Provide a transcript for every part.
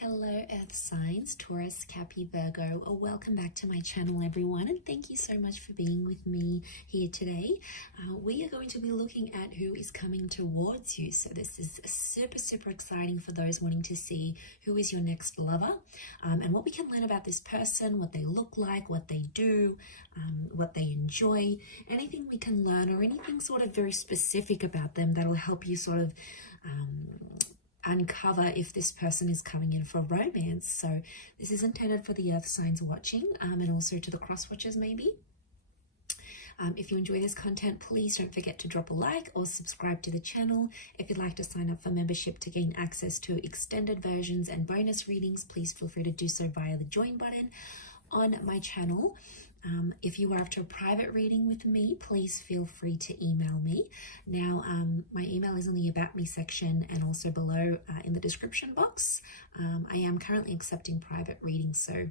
Hello Earth signs, Taurus, Capi, Virgo. Welcome back to my channel everyone, and thank you so much for being with me here today. We are going to be looking at who is coming towards you. So this is super exciting for those wanting to see who is your next lover, and what we can learn about this person, what they look like, what they do, what they enjoy, anything we can learn or anything sort of very specific about them that'll help you sort of uncover if this person is coming in for romance. So this is intended for the earth signs watching, and also to the cross watchers maybe. If you enjoy this content, please don't forget to drop a like or subscribe to the channel. If you'd like to sign up for membership to gain access to extended versions and bonus readings, please feel free to do so via the join button on my channel. If you are after a private reading with me, please feel free to email me. Now, my email is in the About Me section and also below in the description box. I am currently accepting private readings, so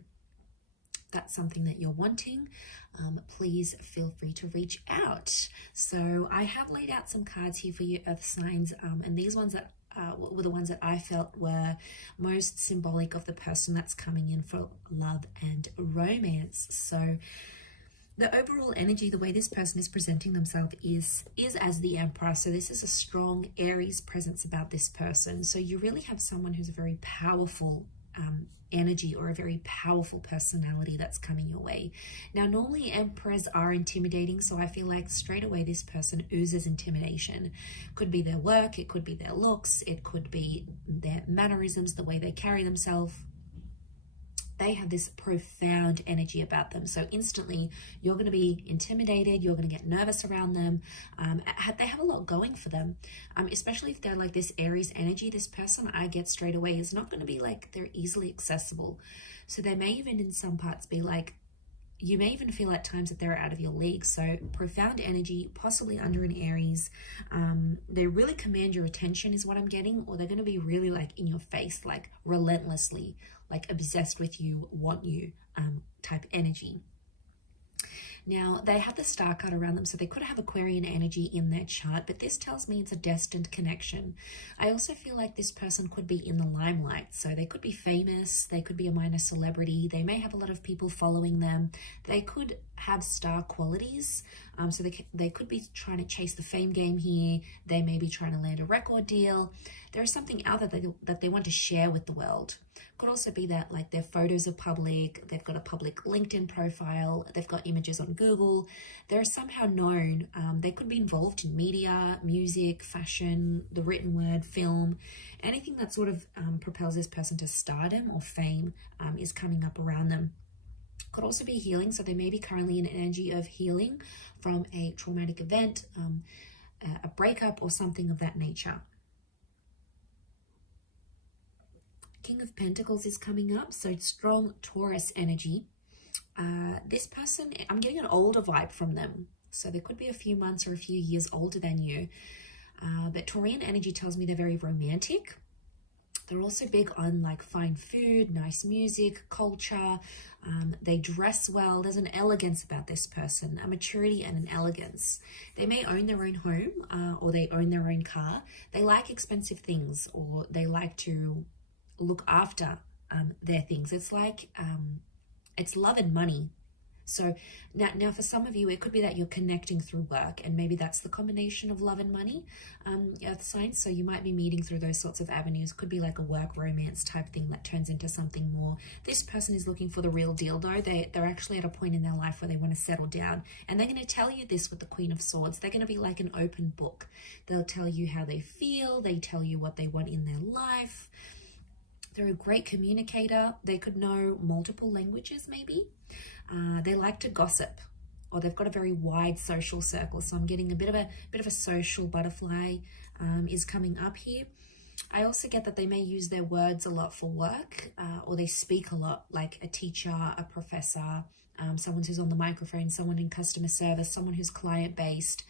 that's something that you're wanting, please feel free to reach out. So I have laid out some cards here for you earth signs, and these ones that were the ones that I felt were most symbolic of the person that's coming in for love and romance. So the overall energy, the way this person is presenting themselves is as the Emperor. So this is a strong Aries presence about this person. So you really have someone who's a very powerful energy or a very powerful personality that's coming your way. Now, normally emperors are intimidating, so I feel like straight away this person oozes intimidation. Could be their work, it could be their looks, it could be their mannerisms, the way they carry themselves. They have this profound energy about them. So instantly you're going to be intimidated. You're going to get nervous around them. They have a lot going for them, especially if they're like this Aries energy. This person I get straight away is not going to be like they're easily accessible. So they may even in some parts be like, you may even feel at times that they're out of your league. So profound energy, possibly under an Aries. They really command your attention is what I'm getting, or they're going to be really like in your face, like relentlessly, like obsessed with you, want you type energy. Now, they have the star card around them, so they could have Aquarian energy in their chart, but this tells me it's a destined connection. I also feel like this person could be in the limelight, so they could be famous, they could be a minor celebrity, they may have a lot of people following them, they could have star qualities, so they could be trying to chase the fame game here, they may be trying to land a record deal. There is something out there that they want to share with the world. Could also be that like their photos are public, they've got a public LinkedIn profile, they've got images on Google, they're somehow known. They could be involved in media, music, fashion, the written word, film, anything that sort of propels this person to stardom or fame is coming up around them. Could also be healing, so they may be currently in an energy of healing from a traumatic event, a breakup or something of that nature. King of Pentacles is coming up, so strong Taurus energy. This person, I'm getting an older vibe from them. So there could be a few months or a few years older than you. But Taurian energy tells me they're very romantic. They're also big on like fine food, nice music, culture. They dress well. There's an elegance about this person, a maturity and an elegance. They may own their own home or they own their own car. They like expensive things, or they like to look after their things. It's like it's love and money. So now for some of you it could be that you're connecting through work, and maybe that's the combination of love and money, earth signs. So you might be meeting through those sorts of avenues. Could be like a work romance type thing that turns into something more. This person is looking for the real deal though. They're actually at a point in their life where they want to settle down, and they're going to tell you this with the Queen of Swords. They're going to be like an open book. They'll tell you how they feel. They tell you what they want in their life. They're a great communicator. They could know multiple languages maybe. They like to gossip, or they've got a very wide social circle. So I'm getting a bit of a social butterfly is coming up here. I also get that they may use their words a lot for work, or they speak a lot, like a teacher, a professor, someone who's on the microphone, someone in customer service, someone who's client-based.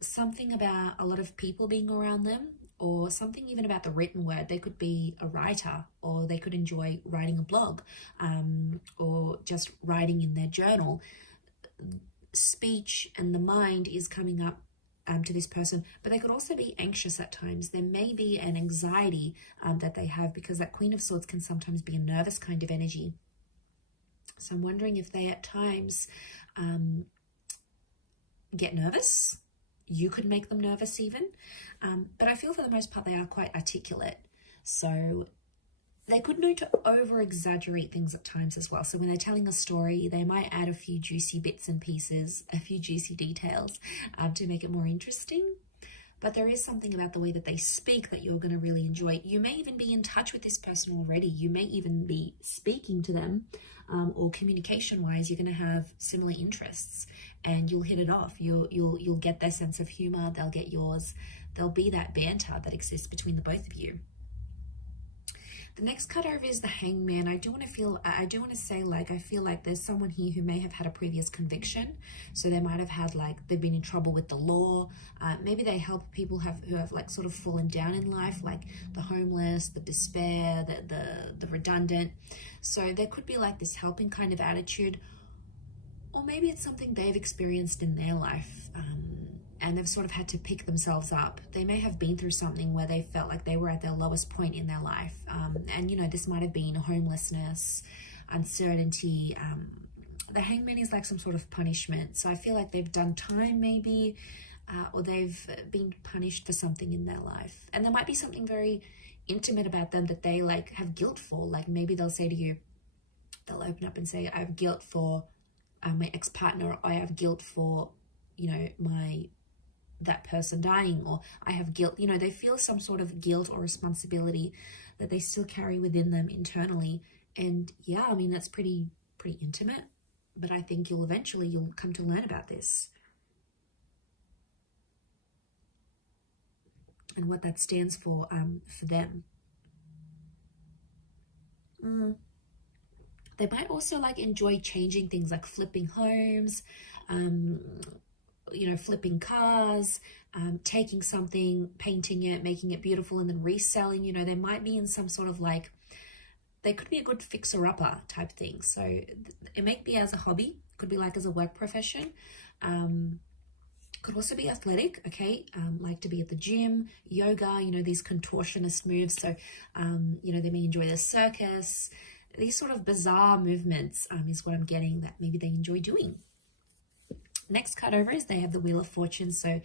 Something about a lot of people being around them, or something even about the written word. They could be a writer, or they could enjoy writing a blog, or just writing in their journal. Speech and the mind is coming up to this person, but they could also be anxious at times. There may be an anxiety that they have, because that Queen of Swords can sometimes be a nervous kind of energy. So I'm wondering if they at times get nervous. You could make them nervous even. But I feel for the most part they are quite articulate. So they could know to over-exaggerate things at times as well. So when they're telling a story, they might add a few juicy bits and pieces, a few juicy details to make it more interesting. But there is something about the way that they speak that you're going to really enjoy. You may even be in touch with this person already. You may even be speaking to them, or communication-wise, you're going to have similar interests, and you'll hit it off. You'll get their sense of humor. They'll get yours. There'll be that banter that exists between the both of you. The next card over is the Hangman. I do want to say, like, I feel like there's someone here who may have had a previous conviction. So they might have had, like, they've been in trouble with the law. Maybe they help people who have like sort of fallen down in life, like the homeless, the despair, the redundant. So there could be like this helping kind of attitude, or maybe it's something they've experienced in their life. And they've sort of had to pick themselves up. They may have been through something where they felt like they were at their lowest point in their life. And, you know, this might have been homelessness, uncertainty. The Hangman is like some sort of punishment. So I feel like they've done time maybe, or they've been punished for something in their life. And there might be something very intimate about them that they like have guilt for. Like maybe they'll say to you, they'll open up and say, I have guilt for my ex-partner, or I have guilt for, you know, that person dying, or I have guilt. You know, they feel some sort of guilt or responsibility that they still carry within them internally. And yeah, I mean, that's pretty intimate, but I think you'll come to learn about this and what that stands for them. They might also like enjoy changing things, like flipping homes, you know, flipping cars, taking something, painting it, making it beautiful, and then reselling. You know, they might be in some sort of like, they could be a good fixer-upper type thing. So it may be as a hobby, could be like as a work profession, could also be athletic, okay, like to be at the gym, yoga, you know, these contortionist moves. So, you know, they may enjoy the circus. These sort of bizarre movements is what I'm getting that maybe they enjoy doing. Next card over is they have the Wheel of Fortune. So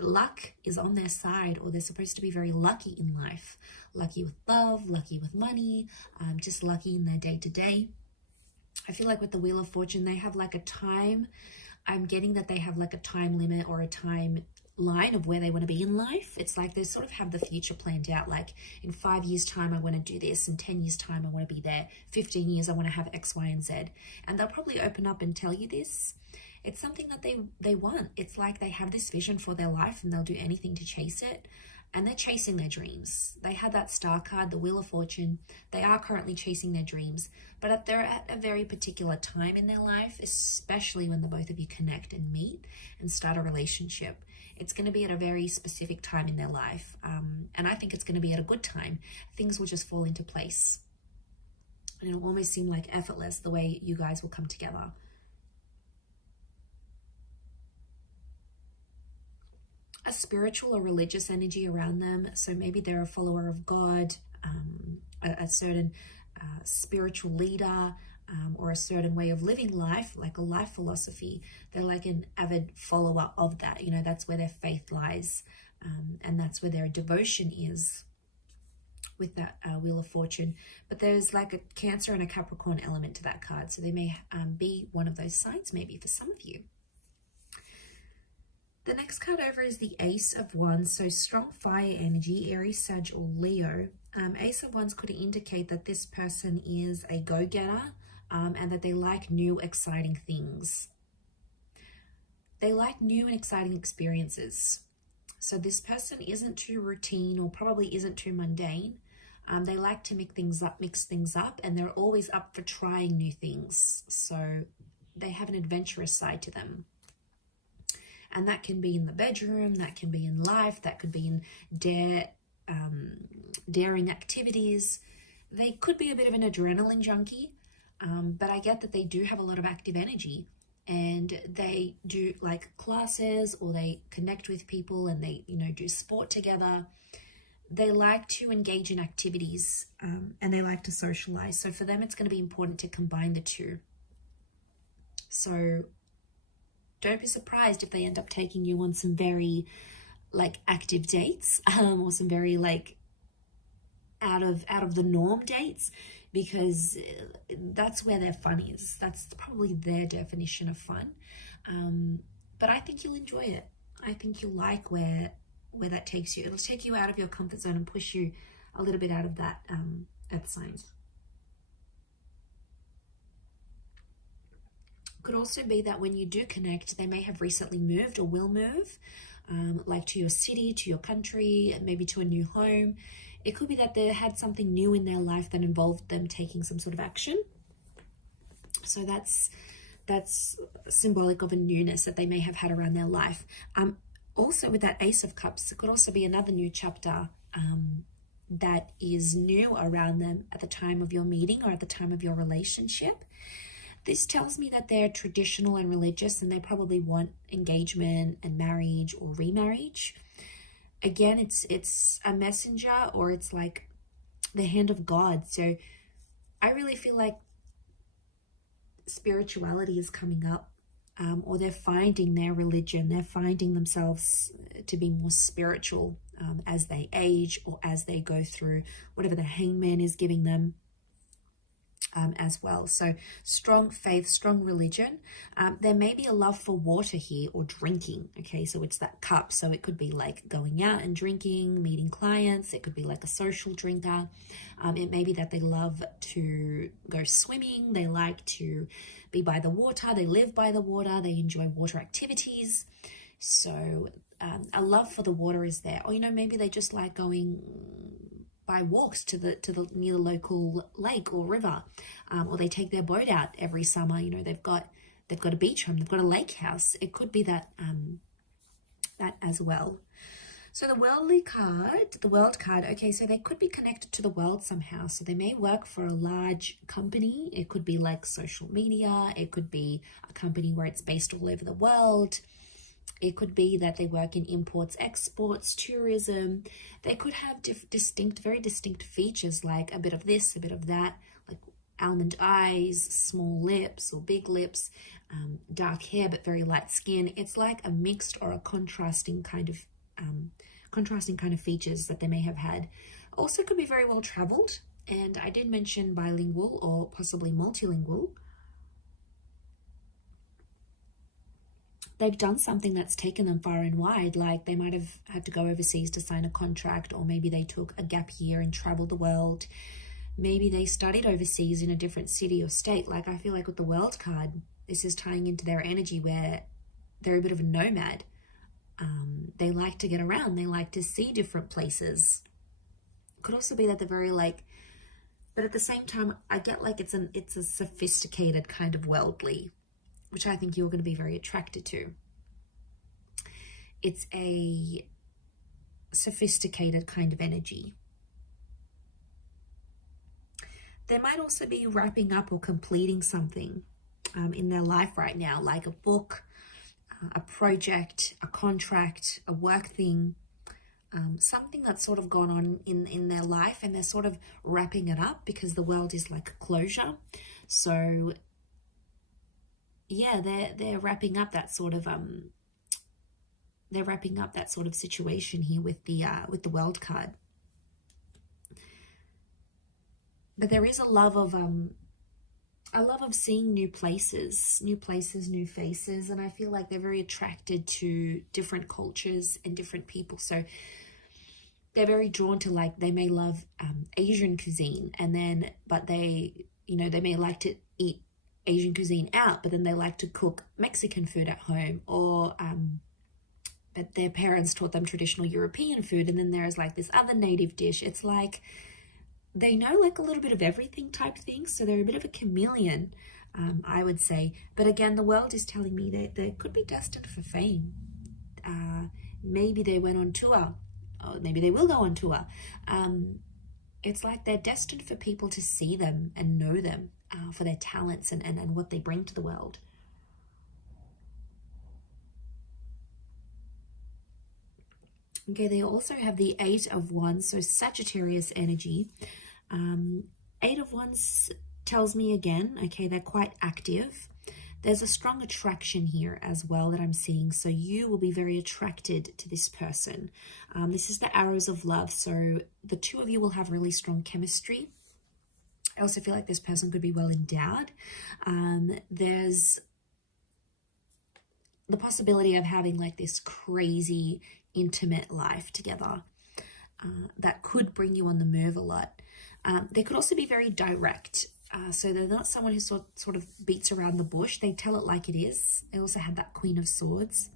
luck is on their side, or they're supposed to be very lucky in life. Lucky with love, lucky with money, just lucky in their day-to-day. I feel like with the Wheel of Fortune, they have like a time. I'm getting that they have like a time limit or a time line of where they want to be in life. It's like they sort of have the future planned out, like in 5 years time I want to do this, in 10 years time I want to be there, 15 years I want to have X, Y, and Z. And they'll probably open up and tell you this. It's something that they want. It's like they have this vision for their life and they'll do anything to chase it. And they're chasing their dreams. They had that star card, the Wheel of Fortune. They are currently chasing their dreams, but they're at a very particular time in their life, especially when the both of you connect and meet and start a relationship. It's going to be at a very specific time in their life. And I think it's going to be at a good time. Things will just fall into place. And it'll almost seem like effortless the way you guys will come together. A spiritual or religious energy around them. So maybe they're a follower of God, a certain spiritual leader, or a certain way of living life, like a life philosophy. They're like an avid follower of that. You know, that's where their faith lies, and that's where their devotion is with that Wheel of Fortune. But there's like a Cancer and a Capricorn element to that card. So they may be one of those signs maybe for some of you. The next card over is the Ace of Wands. So strong fire energy, Aries, Sag, or Leo. Ace of Wands could indicate that this person is a go-getter, and that they like new, exciting things. They like new and exciting experiences. So this person isn't too routine, or probably isn't too mundane. They like to mix things up, and they're always up for trying new things. So they have an adventurous side to them. And that can be in the bedroom, that can be in life, that could be in daring activities. They could be a bit of an adrenaline junkie, but I get that they do have a lot of active energy, and they do like classes, or they connect with people, and they, you know, do sport together. They like to engage in activities, and they like to socialize. So for them, it's going to be important to combine the two. So don't be surprised if they end up taking you on some very like active dates, or some very like out of the norm dates, because that's where their fun is. That's probably their definition of fun. But I think you'll enjoy it. I think you'll like where that takes you. It'll take you out of your comfort zone and push you a little bit out of that earth signs. Could also be that when you do connect, they may have recently moved or will move, like to your city, to your country, maybe to a new home. It could be that they had something new in their life that involved them taking some sort of action. So that's symbolic of a newness that they may have had around their life. Also with that Ace of Cups, it could also be another new chapter that is new around them at the time of your meeting or at the time of your relationship. This tells me that they're traditional and religious, and they probably want engagement and marriage or remarriage. Again, it's a messenger, or it's like the hand of God. So I really feel like spirituality is coming up, or they're finding their religion. They're finding themselves to be more spiritual as they age, or as they go through whatever the Hangman is giving them. As well. So strong faith, strong religion. There may be a love for water here, or drinking. Okay, so it's that cup. So it could be like going out and drinking, meeting clients. It could be like a social drinker. It may be that they love to go swimming. They like to be by the water. They live by the water. They enjoy water activities. So a love for the water is there. Or, you know, maybe they just like going by walks to the near the local lake or river, or they take their boat out every summer. You know, they've got a beach home, they've got a lake house. It could be that that as well. So the world card, okay, so they could be connected to the world somehow. So they may work for a large company. It could be like social media. It could be a company where it's based all over the world. It could be that they work in imports, exports, tourism. They could have very distinct features, like a bit of this, a bit of that, like almond eyes, small lips or big lips, dark hair but very light skin. It's like a mixed or a contrasting kind of features that they may have had. Also could be very well traveled, and I did mention bilingual or possibly multilingual. They've done something that's taken them far and wide, like they might have had to go overseas to sign a contract, or maybe they took a gap year and traveled the world. Maybe they studied overseas in a different city or state. Like I feel like with the world card, this is tying into their energy where they're a bit of a nomad. They like to get around. They like to see different places. It could also be that they're very like, but at the same time, I get like it's a sophisticated kind of worldly, which I think you're going to be very attracted to. It's a sophisticated kind of energy. They might also be wrapping up or completing something in their life right now, like a book, a project, a contract, a work thing, something that's sort of gone on in their life, and they're sort of wrapping it up because the world is like a closure. So yeah, they're wrapping up that sort of situation here with the world card. But there is a love of seeing new places, new faces, and I feel like they're very attracted to different cultures and different people. So they're very drawn to, like, they may love Asian cuisine, but they may like to eat Asian cuisine out, but then they like to cook Mexican food at home, or but their parents taught them traditional European food, and then there's like this other native dish. It's like they know like a little bit of everything type thing, so they're a bit of a chameleon, I would say. But again, the world is telling me that they could be destined for fame. Maybe they went on tour, or maybe they will go on tour. It's like they're destined for people to see them and know them for their talents and what they bring to the world. Okay, they also have the Eight of Wands, so Sagittarius energy. Eight of Wands tells me again, okay, they're quite active. There's a strong attraction here as well that I'm seeing. So you will be very attracted to this person. This is the arrows of love. So the two of you will have really strong chemistry. I also feel like this person could be well endowed. There's the possibility of having like this crazy intimate life together that could bring you on the move a lot. They could also be very direct. So they're not someone who sort of beats around the bush. They tell it like it is. They also have that Queen of Swords.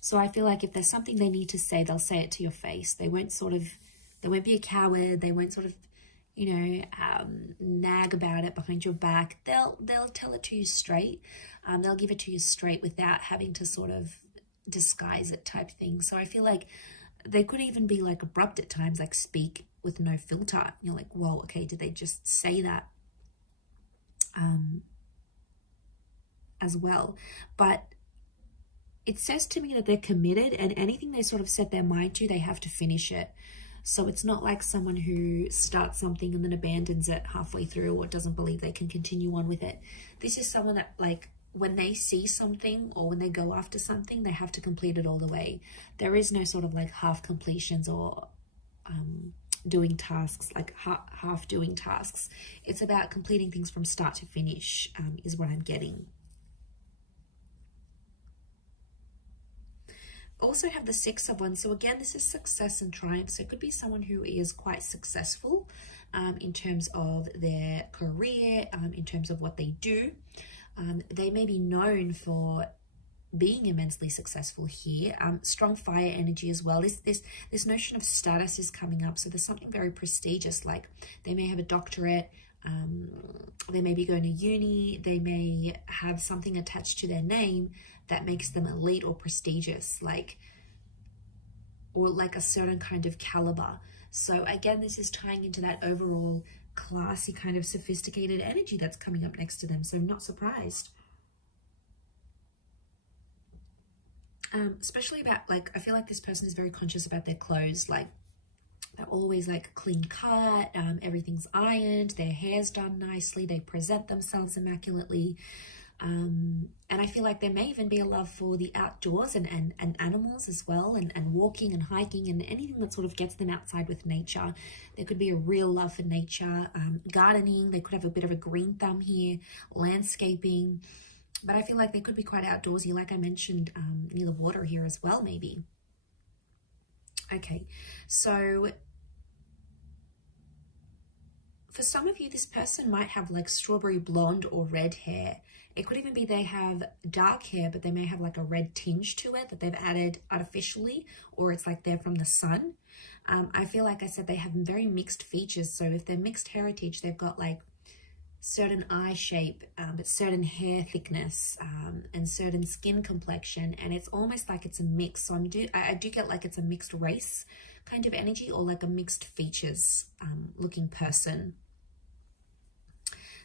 So I feel like if there's something they need to say, they'll say it to your face. They won't be a coward. They won't sort of, you know, nag about it behind your back. They'll tell it to you straight. They'll give it to you straight without having to sort of disguise it type thing. So I feel like they could even be like abrupt at times, like speak with no filter. You're like, whoa, okay, did they just say that? As well. But it says to me that they're committed, and anything they sort of set their mind to, they have to finish it. So it's not like someone who starts something and then abandons it halfway through or doesn't believe they can continue on with it. This is someone that, like, when they see something or when they go after something, they have to complete it all the way. There is no sort of like half completions or doing tasks, like half doing tasks. It's about completing things from start to finish, is what I'm getting. Also have the Six of Wands. So again, this is success and triumph. So it could be someone who is quite successful in terms of their career, in terms of what they do. They may be known for being immensely successful here. Strong fire energy as well. This notion of status is coming up. So there's something very prestigious, like they may have a doctorate, they may be going to uni, they may have something attached to their name that makes them elite or prestigious, or like a certain kind of caliber. So again, this is tying into that overall classy kind of sophisticated energy that's coming up next to them. So I'm not surprised. Especially about, like, I feel like this person is very conscious about their clothes. Like, they're always like clean cut, everything's ironed, their hair's done nicely, they present themselves immaculately. And I feel like there may even be a love for the outdoors and animals as well, and walking and hiking and anything that sort of gets them outside with nature. There could be a real love for nature, gardening. They could have a bit of a green thumb here, landscaping. But I feel like they could be quite outdoorsy, like I mentioned, near the water here as well, maybe. Okay, so for some of you, this person might have like strawberry blonde or red hair. It could even be they have dark hair, but they may have like a red tinge to it that they've added artificially, or it's like they're from the sun. I feel like I said they have very mixed features. So if they're mixed heritage, they've got like certain eye shape, but certain hair thickness, and certain skin complexion, and it's almost like it's a mix. So I do get like it's a mixed race kind of energy, or like a mixed features looking person.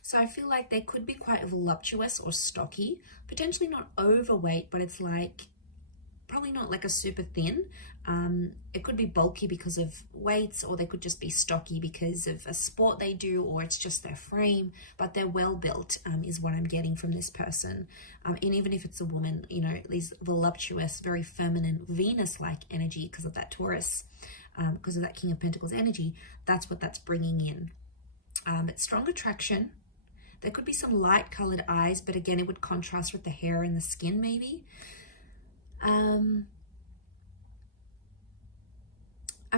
So I feel like they could be quite voluptuous or stocky, potentially not overweight, but it's like probably not like a super thin. It could be bulky because of weights, or they could just be stocky because of a sport they do, or it's just their frame, but they're well built, is what I'm getting from this person. And even if it's a woman, you know, these voluptuous, very feminine, Venus-like energy because of that Taurus, because of that King of Pentacles energy, that's what that's bringing in. It's strong attraction. There could be some light colored eyes, but again, it would contrast with the hair and the skin maybe. I'm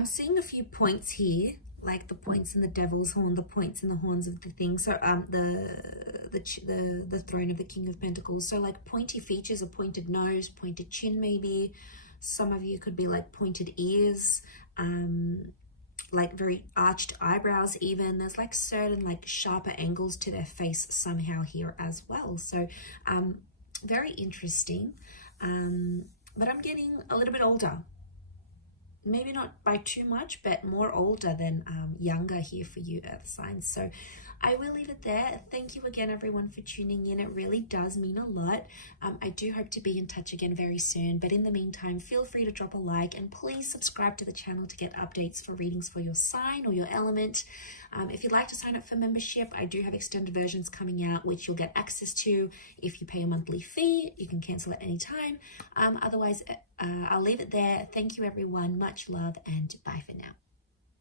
seeing a few points here, like the points in the devil's horn, the points in the horns of the thing. So the throne of the King of Pentacles. So like pointy features, a pointed nose, pointed chin maybe. Some of you could be like pointed ears, like very arched eyebrows even. There's like certain like sharper angles to their face somehow here as well. So very interesting. But I'm getting a little bit older. maybe not by too much, but more older than younger here for you earth signs. So I will leave it there. Thank you again, everyone, for tuning in. It really does mean a lot. I do hope to be in touch again very soon. But in the meantime, feel free to drop a like and please subscribe to the channel to get updates for readings for your sign or your element. If you'd like to sign up for membership, I do have extended versions coming out, which you'll get access to if you pay a monthly fee. You can cancel at any time. Otherwise, I'll leave it there. Thank you, everyone. Much love and bye for now.